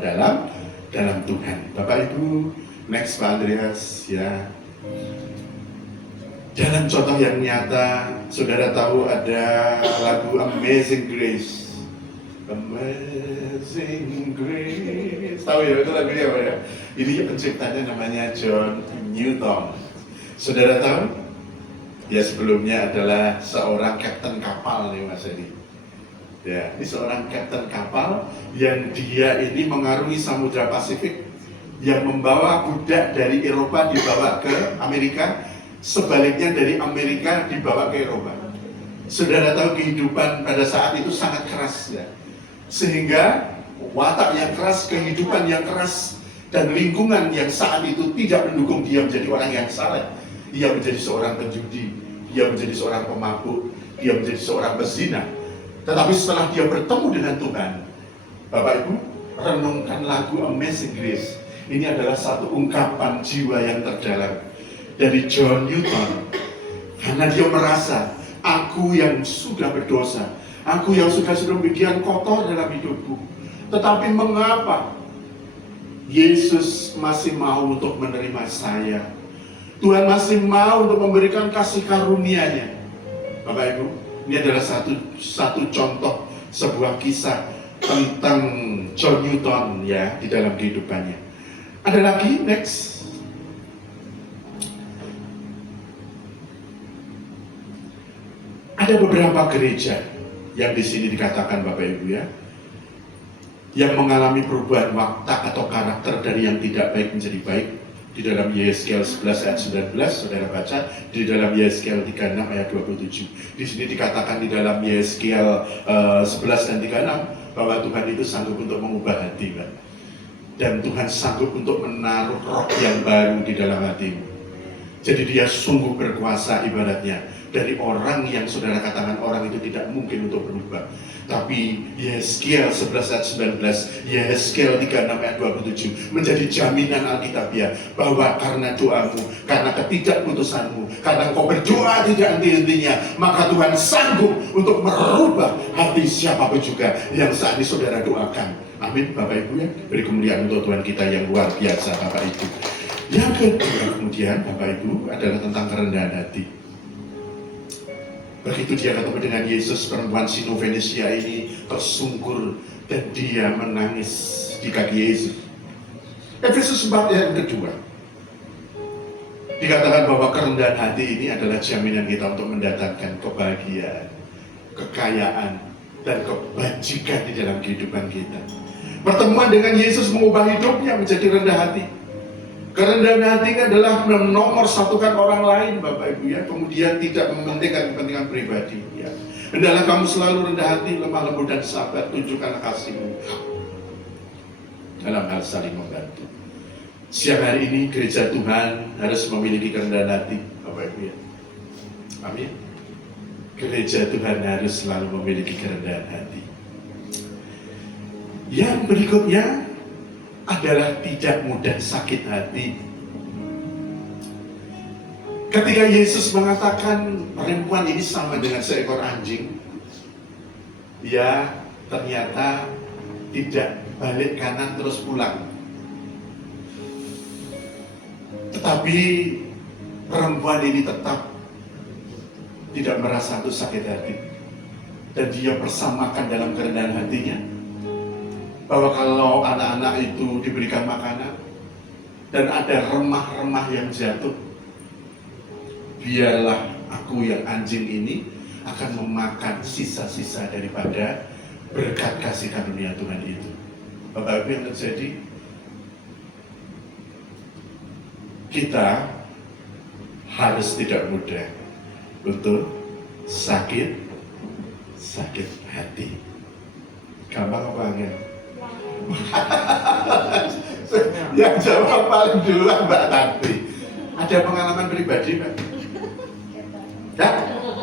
dalam Tuhan. Bapak Ibu, next Pak Andreas ya. Dalam contoh yang nyata, saudara tahu ada lagu Amazing Grace. Amazing Grace. Tahu ya itu lagunya apa ya? Ini penciptanya namanya John Newton. Saudara tahu? Ya sebelumnya adalah seorang kapten kapal nih Mas Edi. Ya, ini seorang kapten kapal yang dia ini mengarungi Samudra Pasifik, yang membawa budak dari Eropa dibawa ke Amerika, sebaliknya dari Amerika dibawa ke Eropa. Saudara tahu kehidupan pada saat itu sangat keras ya, sehingga watak yang keras, kehidupan yang keras, dan lingkungan yang saat itu tidak mendukung dia menjadi orang yang saleh. Dia menjadi seorang penjudi, dia menjadi seorang pemabuk, dia menjadi seorang pezina. Tetapi setelah dia bertemu dengan Tuhan, Bapak Ibu, renungkan lagu Amazing Grace. Ini adalah satu ungkapan jiwa yang terdalam dari John Newton. Karena dia merasa, aku yang sudah berdosa, aku yang sudah demikian kotor dalam hidupku, tetapi mengapa Yesus masih mau untuk menerima saya? Tuhan masih mau untuk memberikan kasih karunia-Nya. Bapak Ibu, ini adalah satu contoh sebuah kisah tentang John Newton ya di dalam kehidupannya. Ada lagi, next. Ada beberapa gereja yang di sini dikatakan Bapak Ibu ya, yang mengalami perubahan watak atau karakter dari yang tidak baik menjadi baik. Di dalam Yesaya 11 ayat 19, saudara baca, di dalam Yesaya 36 ayat 27. Di sini dikatakan di dalam Yesaya 11 dan 36 bahwa Tuhan itu sanggup untuk mengubah hati, Pak. Dan Tuhan sanggup untuk menaruh roh yang baru di dalam hatimu. Jadi dia sungguh berkuasa ibaratnya. Dari orang yang saudara katakan orang itu tidak mungkin untuk berubah. Tapi Yesaya 11 ayat 19, Yesaya 36 ayat 27 menjadi jaminan Alkitabiah bahwa karena doamu, karena ketidakputusanmu, karena engkau berdoa tidak henti-hentinya, maka Tuhan sanggup untuk merubah hati siapapun juga yang saat ini saudara doakan. Amin Bapak Ibu ya. Beri kemuliaan untuk Tuhan kita yang luar biasa Bapak Ibu. Yang kedua kemudian Bapak Ibu adalah tentang kerendahan hati. Begitu dia ketemu dengan Yesus, perempuan Sino-Fenisia ini tersungkur dan dia menangis di kaki Yesus. Efesus 4 ayat kedua dikatakan bahwa kerendahan hati ini adalah jaminan kita untuk mendatangkan kebahagiaan, kekayaan, dan kebajikan di dalam kehidupan kita. Pertemuan dengan Yesus mengubah hidupnya menjadi rendah hati. Kerendahan hati adalah menomor satukan orang lain Bapak Ibu ya, kemudian tidak mementingkan kepentingan pribadi ya. Hendaklah kamu selalu rendah hati, lemah lembut dan sabar, tunjukkan kasihmu dalam hal saling membantu. Siang hari ini gereja Tuhan harus memiliki kerendahan hati Bapak Ibu ya. Amin. Gereja Tuhan harus selalu memiliki kerendahan hati. Yang berikutnya adalah tidak mudah sakit hati. Ketika Yesus mengatakan perempuan ini sama dengan seekor anjing, ya ternyata tidak balik kanan terus pulang. Tetapi perempuan ini tetap tidak merasa itu sakit hati. Dan dia persamakan dalam kerendahan hatinya bahwa kalau anak-anak itu diberikan makanan dan ada remah-remah yang jatuh, biarlah aku yang anjing ini akan memakan sisa-sisa daripada berkat kasih karunia Tuhan itu. Bapak Ibu yang terjadi, kita harus tidak mudah untuk sakit hati. Gampang apa enggak? Yang jawab paling duluan Mbak Tanti. Ada pengalaman pribadi Mbak? Ya,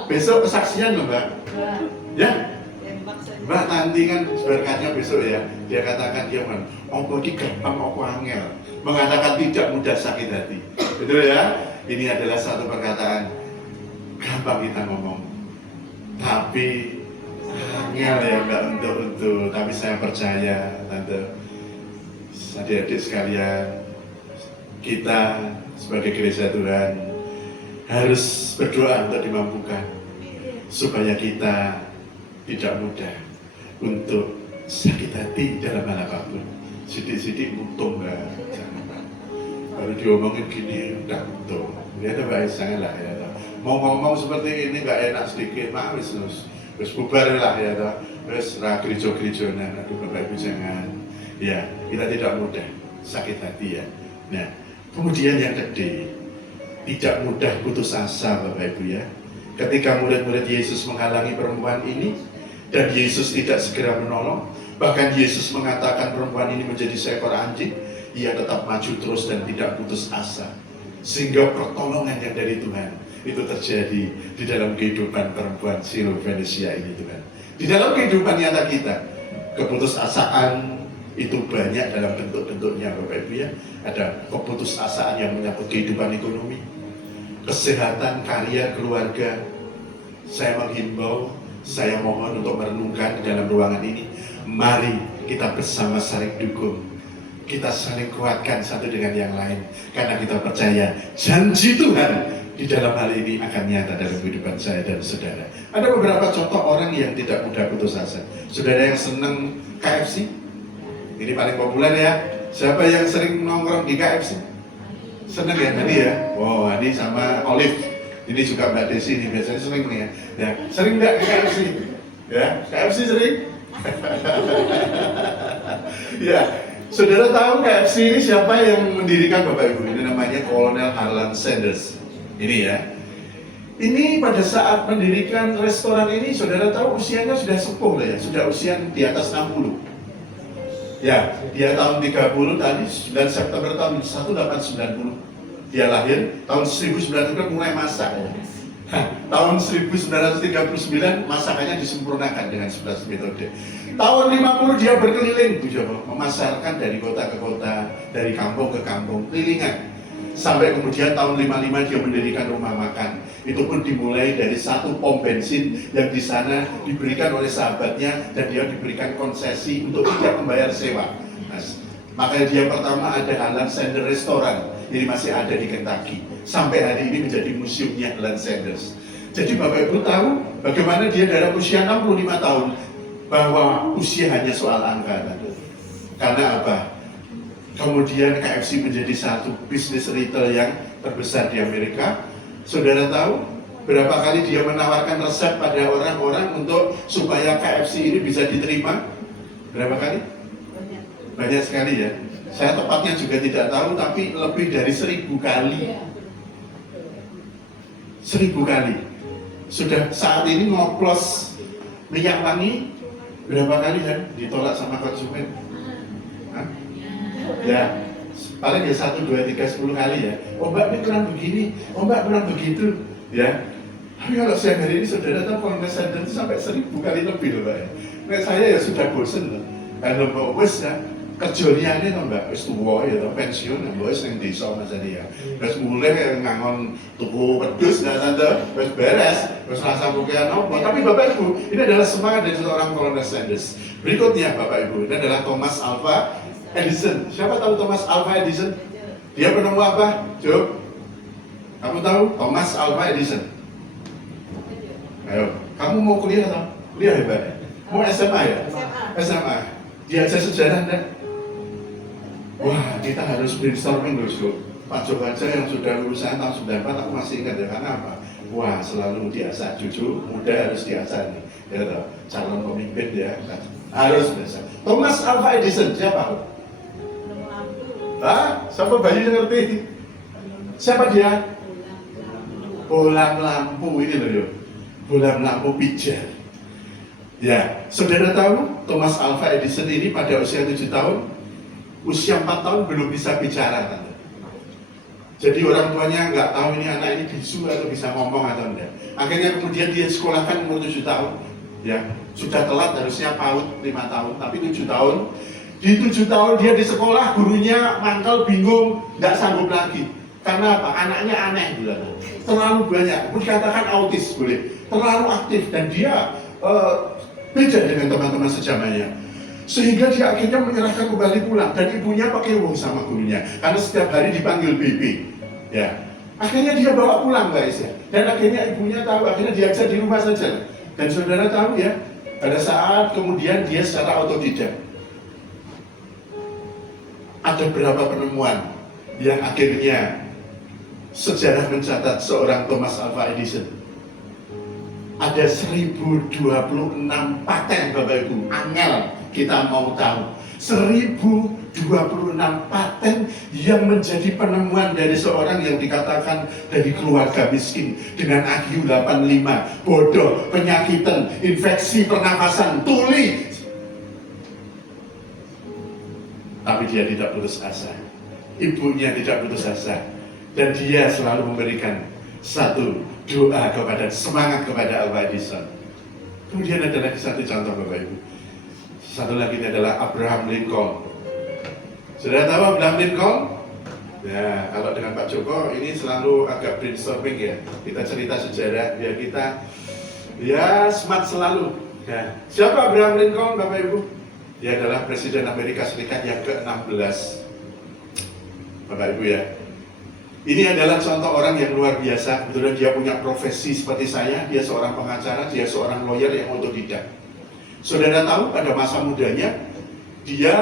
besok kesaksian loh Mbak. Ya, Mbak Tanti kan berkatnya besok ya. Dia katakan dia apa ini gampang apa angel, mengatakan tidak mudah sakit hati. Betul ya? Ini adalah satu perkataan gampang kita ngomong, tapi angel ya Mbak untuk. Tapi saya percaya Tante, adik-adik sekalian, kita sebagai gereja Tuhan harus berdoa untuk dimampukan supaya kita tidak mudah untuk sakit hati dalam hal apapun. Sidik-sidik untung Mbak, jangan baru diomongin gini udah untung. Ya Mbak, jangan lah ya. Mau ngomong seperti ini nggak enak sedikit, maaf terus bubar lah ya, terus gereja-gerejona, aduh Bapak Ibu jangan. Ya, kita tidak mudah sakit hati ya. Nah, kemudian yang kedua, tidak mudah putus asa Bapak Ibu ya. Ketika murid-murid Yesus menghalangi perempuan ini dan Yesus tidak segera menolong, bahkan Yesus mengatakan perempuan ini menjadi seekor anjing, ia tetap maju terus dan tidak putus asa. Sehingga pertolongan yang dari Tuhan itu terjadi di dalam kehidupan perempuan Sirofenisia ini Tuhan. Di dalam kehidupan nyata kita, keputusasaan itu banyak dalam bentuk-bentuknya Bapak Ibu ya. Ada keputusasaan yang menyangkut kehidupan ekonomi, kesehatan, karya, keluarga. Saya menghimbau, saya mohon untuk merenungkan di dalam ruangan ini. Mari kita bersama saling dukung, kita saling kuatkan satu dengan yang lain, karena kita percaya janji Tuhan di dalam hal ini akan nyata dalam kehidupan saya dan saudara. Ada beberapa contoh orang yang tidak mudah putus asa. Saudara yang senang KFC, ini paling populer ya. Siapa yang sering nongkrong di KFC? Senang ya tadi ya? Wow, ini sama Olive. Ini juga Mbak Desi, ini biasanya sering nih ya. Ya, sering nggak ke KFC? Ya, KFC sering? Ya, saudara tahu KFC ini siapa yang mendirikan Bapak Ibu? Ini namanya Kolonel Harlan Sanders. Ini ya. Ini pada saat mendirikan restoran ini, saudara tahu usianya sudah sepuh lah ya, sudah usia di atas 60. Ya, dia tahun 30 tadi, 9 September tahun 1890. Dia lahir, tahun 1900 mulai masak. Tahun 1939 masakannya disempurnakan dengan 11 metode. Tahun 50 dia berkeliling, memasarkan dari kota ke kota, dari kampung ke kampung, kelilingan. Sampai kemudian tahun 55 dia mendirikan rumah makan. Itu pun dimulai dari satu pom bensin yang di sana diberikan oleh sahabatnya dan dia diberikan konsesi untuk tidak membayar sewa. Nah, makanya dia pertama ada Harlan Sanders Restoran, ini masih ada di Kentucky. Sampai hari ini menjadi museumnya Harlan Sanders. Jadi Bapak Ibu tahu bagaimana dia dalam usia 65 tahun bahwa usia hanya soal angka. Karena apa? Kemudian KFC menjadi satu bisnis retail yang terbesar di Amerika. Saudara tahu berapa kali dia menawarkan resep pada orang-orang untuk supaya KFC ini bisa diterima? Berapa kali? Banyak sekali ya. Saya tepatnya juga tidak tahu, tapi lebih dari 1000 kali. 1000 kali. Sudah saat ini ngoplos minyak wangi berapa kali kan ditolak sama konsumen? Ya, paling ya 1, 2, 3, 10 kali ya. Oh Mbak ini kurang begini, oh Mbak kurang begitu, ya. Tapi kalau siang hari ini saudara tahu Kolonel Sanders itu sampai 1000 kali lebih loh Mbak. Nah, saya ya sudah bosen loh. Kalau Mbak wes ya, kerjanya ini mbak, wis tua ya, pensiun, mbak wis ning desa mas jadi ya, wis mulai ngangon tuku wedhus dan tante, wis beres, wis rasa bukan apa. Tapi bapak ibu, ini adalah semangat dari seorang Colonel Sanders. Berikutnya bapak ibu, ini adalah Thomas Alva Edison. Siapa tahu Thomas Alva Edison? Dia penemu apa? Coba, kamu tahu Thomas Alva Edison? Ayo, kamu mau kuliah atau? Kuliah hebat. Mau SMA ya? SMA. Diajar sejarah enggak? Wah, kita harus brainstorming dulu. Pak Joko aja yang sudah lulusan tahun 94, aku masih ingat ya, karena apa? Wah, selalu diasah, cucu muda harus diasah nih. Ya toh, calon pemimpin ya, harus biasa. Thomas Alva Edison, siapa? Hah? Siapa bayi yang ngerti? Siapa dia? Bola lampu ini loh, yuk. Bola lampu pijar. Ya, saudara tahu Thomas Alva Edison ini pada usia 7 tahun, usia 4 tahun belum bisa bicara, tante. Jadi orang tuanya nggak tahu ini anak ini bisu atau bisa ngomong atau enggak. Akhirnya kemudian dia sekolahkan umur 7 tahun. Ya, sudah telat, harusnya PAUD 5 tahun, tapi 7 tahun. Di 7 tahun dia di sekolah, gurunya mangkal, bingung, nggak sanggup lagi. Karena apa? Anaknya aneh, bilang. Terlalu banyak, dikatakan autis boleh, terlalu aktif, dan dia beda dengan teman-teman sejamannya. Sehingga dia akhirnya menyerahkan kembali pulang, dan ibunya pakai uang sama gurunya, karena setiap hari dipanggil Bibi. Ya, akhirnya dia bawa pulang guys ya, dan akhirnya ibunya tahu, akhirnya diajar di rumah saja. Dan saudara tahu ya, pada saat kemudian dia secara otodidak, ada berapa penemuan yang akhirnya sejarah mencatat seorang Thomas Alva Edison. Ada 1026 paten Bapak Ibu, angel kita mau tahu. 1026 paten yang menjadi penemuan dari seorang yang dikatakan dari keluarga miskin dengan IQ 85, bodoh, penyakitan, infeksi pernafasan, tuli. Tapi dia tidak putus asa. Ibunya tidak putus asa. Dan dia selalu memberikan satu doa kepada, semangat kepada Alva Edison. Kemudian ada lagi satu contoh Bapak Ibu. Satu lagi ini adalah Abraham Lincoln. Sudah tahu Abraham Lincoln? Ya, kalau dengan Pak Joko ini selalu agak brainstorming ya. Kita cerita sejarah biar kita ya smart selalu. Ya. Siapa Abraham Lincoln Bapak Ibu? Dia adalah Presiden Amerika Serikat yang ke-16. Bapak Ibu ya. Ini adalah contoh orang yang luar biasa. Kebetulan dia punya profesi seperti saya. Dia seorang pengacara, dia seorang lawyer yang otodidak. Saudara tahu pada masa mudanya, dia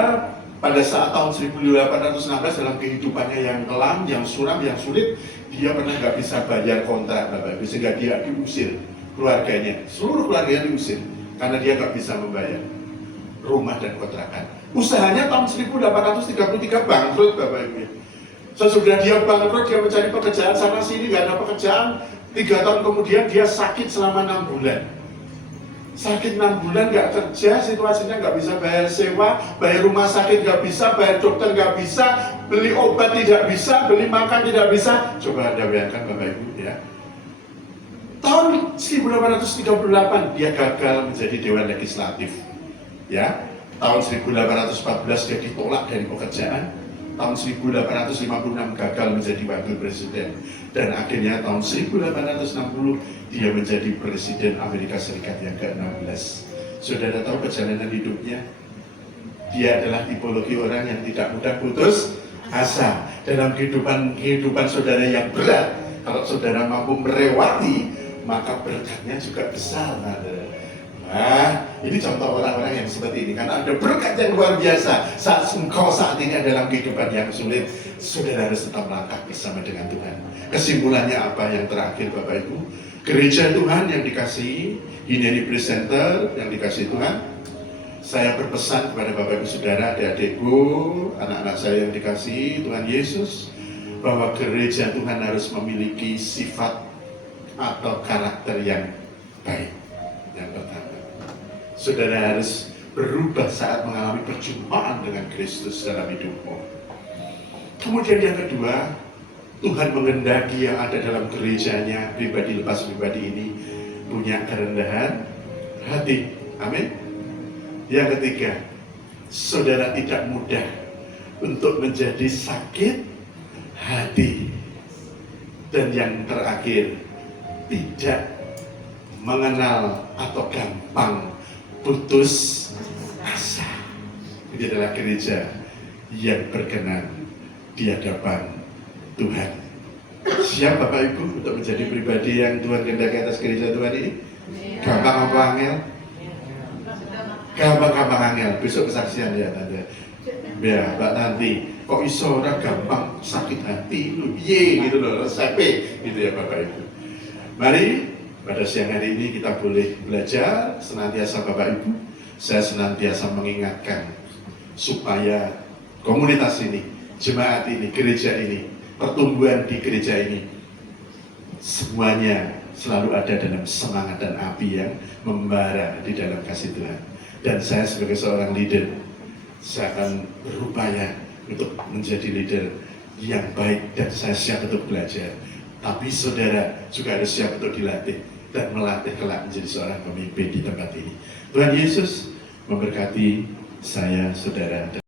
pada saat tahun 1816 dalam kehidupannya yang kelam, yang suram, yang sulit, dia pernah nggak bisa bayar kontrak Bapak Ibu, sehingga dia diusir keluarganya. Seluruh keluarganya diusir karena dia nggak bisa membayar rumah dan kontrakan. Usahanya tahun 1833 bangkrut Bapak Ibu. Sesudah dia bangkrut, dia mencari pekerjaan sana sini, nggak ada pekerjaan. 3 tahun kemudian dia sakit selama 6 bulan. Sakit 6 bulan nggak kerja, situasinya nggak bisa bayar sewa, bayar rumah sakit nggak bisa, bayar dokter nggak bisa, beli obat tidak bisa, beli makan tidak bisa. Coba Anda bayangkan Bapak Ibu ya. Tahun 1838 dia gagal menjadi Dewan Legislatif. Ya, tahun 1814 dia ditolak dari pekerjaan. Tahun 1856 gagal menjadi wakil presiden, dan akhirnya tahun 1860 dia menjadi presiden Amerika Serikat yang ke-16. Saudara tahu perjalanan hidupnya? Dia adalah tipologi orang yang tidak mudah putus asa. Dalam kehidupan saudara yang berat, kalau saudara mampu melewati, maka berkatnya juga besar. Nah, ini contoh orang-orang yang seperti ini, karena ada berkat yang luar biasa. Saat engkau saat ini dalam kehidupan yang sulit, saudara harus tetap melangkah bersama dengan Tuhan. Kesimpulannya apa yang terakhir Bapak Ibu? Gereja Tuhan yang dikasihi, Hineni Presenter yang dikasihi Tuhan, saya berpesan kepada Bapak Ibu Saudara, adik-adikku, anak-anak saya yang dikasihi Tuhan Yesus, bahwa gereja Tuhan harus memiliki sifat atau karakter yang baik. Yang pertama, saudara harus berubah saat mengalami perjumpaan dengan Kristus dalam hidupmu. Kemudian yang kedua, Tuhan mengendaki yang ada dalam gerejanya, pribadi lepas pribadi ini punya kerendahan hati. Amin. Yang ketiga, saudara tidak mudah untuk menjadi sakit hati. Dan yang terakhir, tidak mengenal atau gampang putus asa. Ini adalah gereja yang berkenan di hadapan Tuhan. Siap Bapak Ibu untuk menjadi pribadi yang Tuhan kehendaki atas gereja Tuhan ini? Gampang apa angel? Gampang angel. Besok kesaksian ya Tante. Ya Mbak Tanti, kok iso ora gampang sakit hati lu piye gitu loh, resepnya gitu ya Bapak Ibu. Mari pada siang hari ini kita boleh belajar senantiasa Bapak Ibu. Saya senantiasa mengingatkan supaya komunitas ini, jemaat ini, gereja ini, pertumbuhan di gereja ini semuanya selalu ada dalam semangat dan api yang membara di dalam kasih Tuhan. Dan saya sebagai seorang leader, saya akan berupaya untuk menjadi leader yang baik dan saya siap untuk belajar. Tapi saudara juga harus siap untuk dilatih dan melatih kelak menjadi seorang pemimpin di tempat ini. Tuhan Yesus memberkati saya, saudara.